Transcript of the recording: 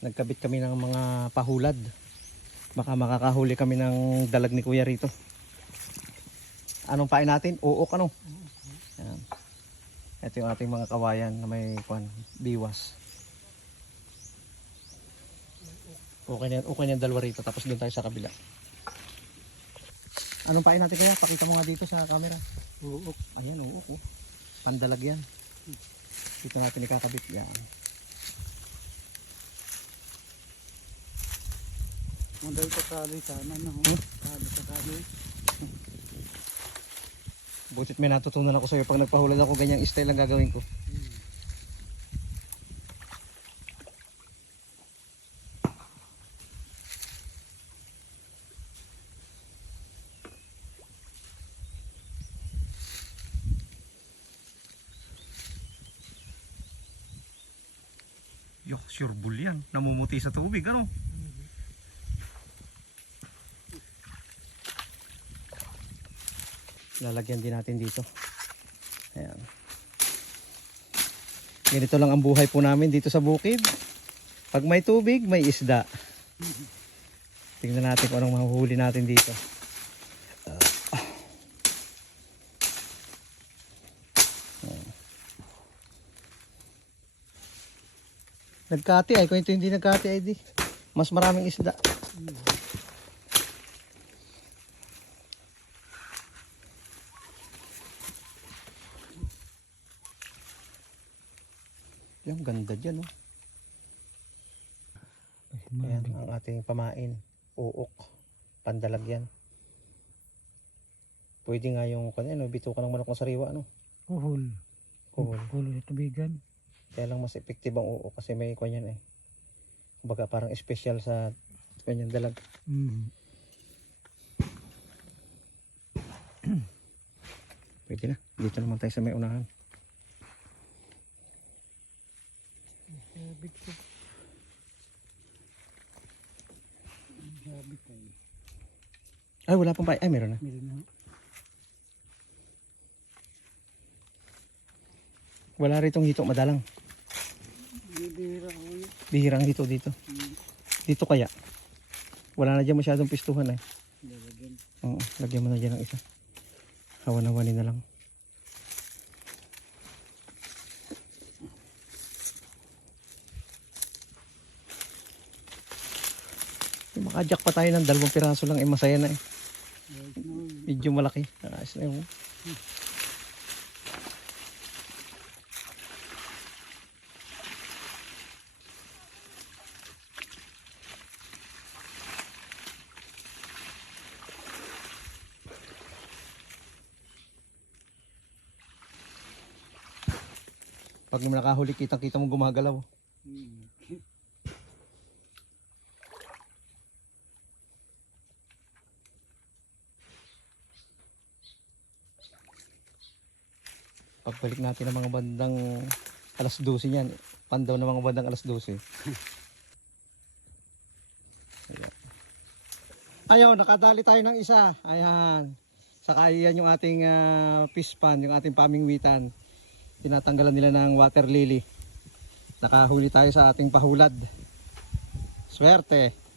Nagkabit kami ng mga pahulad. Baka makakahuli kami ng dalag ni Kuya rito. Anong pain natin? Uok ano? Yan. Ito yung ating mga kawayan na may kwan, biwas. Okay na, okay na yung dalawa rito. Tapos doon tayo sa kabila. Anong pain natin kaya? Pakita mo nga dito sa camera. Oo. Ayan, uok. Oh. Pandalag yan. Dito natin ikakabit yan. Manday ka kali sana no. Hmm? Kali ka kali. Butit may natutunan ako sa'yo pag nagpahulad ako ganyang style ang gagawin ko. Yok, sure bull yan. Namumuti sa tubig, ano? Lalagyan din natin dito. Ayan. Ganito lang ang buhay po namin dito sa bukid. Pag may tubig may isda. Tingnan natin kung anong mahuhuli natin dito. Nagkati ay kung ito hindi nagkati ay di. Mas maraming isda Yung ganda dyan, oh. Ayan, ang ating pamain. Uok. Pandalag yan. Pwede nga yung kanina, no, bito ka ng manok ng sariwa, no? Kuhol. Kuhol. Kuhol sa tubigan. Kaya lang mas effective ang uok kasi may kanyan eh. Kumbaga parang special sa kanyan dalag. Mm. Pwede na. Dito naman tayo sa may unahan. Sabit ko. Sabit ay. Ay, wala pang pa. Ay, meron na. Meron na. Wala ritong hito madalang. Bibira ko yun. Bihirang hito dito. Mm. Dito kaya. Wala na dyan masyadong pistuhan eh. Lalagyan. Oo, lagyan mo na dyan ng isa. Hawan-hawanin na lang. Yung makajak pa tayo ng dalawang piraso lang, eh masaya na eh. Medyo malaki. Ayos na yun. Pag nakahuli, kitang-kita mo gumagalaw. Pagbalik natin ng mga bandang alas 12 niyan. Pandaw ng mga bandang alas 12. Ayan. Ayaw, nakadali tayo ng isa. Ayan. Saka yan yung ating ah, fish pan, yung ating pamingwitan. Tinatanggalan nila ng water lily. Nakahuli tayo sa ating pahulad. Swerte.